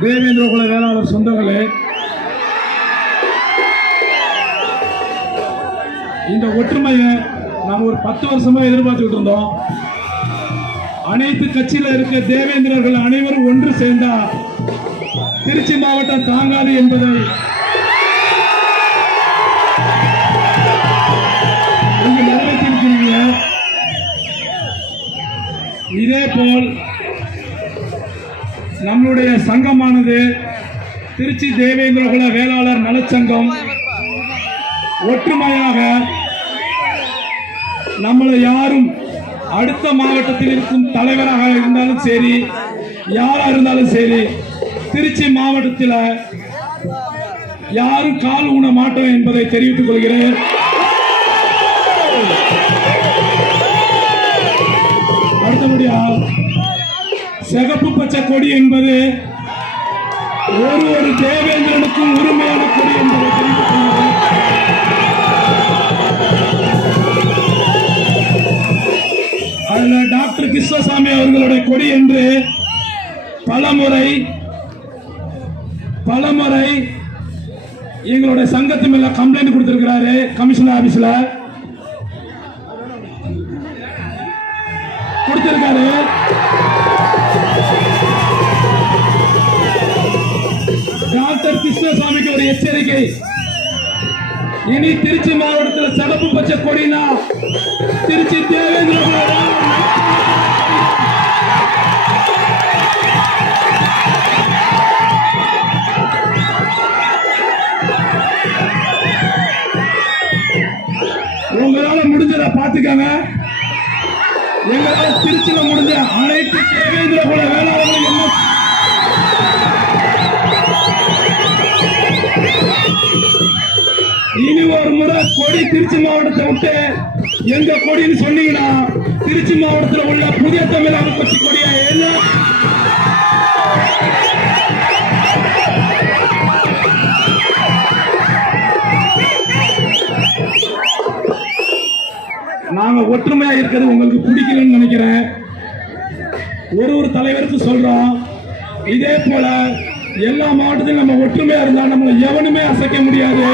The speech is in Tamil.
தேவேந்திர குல வேளாளர் சொந்தங்களே இந்த ஒற்றுமையை நாம் ஒரு பத்து வருஷமா எதிர்பார்த்துக்கிட்டு இருந்தோம். அனைத்து கட்சியில இருக்க தேவேந்திரர்கள் அனைவரும் ஒன்று சேர்ந்தா திருச்சி மாவட்டம் தாங்காது என்பதை நீங்க இதே போல் நம்மளுடைய சங்கமானது திருச்சி தேவேந்திரகுல வேளாளர் நலச்சங்கம் ஒற்றுமையாக நம்மளை யாரும் அடுத்த மாவட்டத்தில் இருக்கும் தலைவராக இருந்தாலும் சரி யாரா இருந்தாலும் சரி திருச்சி மாவட்டத்தில் யாரும் கால் ஊன மாட்டோம் என்பதை தெரிவித்துக் கொள்கிறேன். அடுத்தபடியா சிகப்பு பச்சை கொடி என்பது ஒரு ஒரு தேவேந்திரனுக்கும் உரிமையான கொடி என்பதை தெரிந்து அதுல டாக்டர் கிருஷ்ணசாமி அவர்களுடைய கொடி என்று பலமுறை பலமுறை எங்களுடைய சங்கத்து மேல கம்ப்ளைண்ட் கொடுத்திருக்கிறாரு கமிஷனர் ஆபீஸ்ல கொடுத்திருக்காரு. எச்சரிக்கை. இனி திருச்சி மாவட்டத்தில் சிறப்பு பச்சை கொடினா திருச்சி தேவேந்திர உங்களால முடிஞ்சதை பார்த்துக்கங்க. எங்களால் திருச்சியில முடிஞ்ச அனைத்து தேவேந்திர குல வேளாளர்களும் என்ன கொடி திருச்சி மாவட்டத்தை விட்டு எங்க கொடின்னு சொன்னீங்கன்னா திருச்சி மாவட்டத்தில் உள்ள புதிய தமிழக கட்சி கொடியா என்ன? நாங்க ஒற்றுமையா இருக்கிறது உங்களுக்கு பிடிக்கலன்னு நினைக்கிறேன். ஒரு ஒரு தலைவருக்கு சொல்றோம் இதே போல எல்லா மாவட்டத்திலும் நம்ம ஒற்றுமையா இருந்தா நம்மளை எவனுமே அசைக்க முடியாது.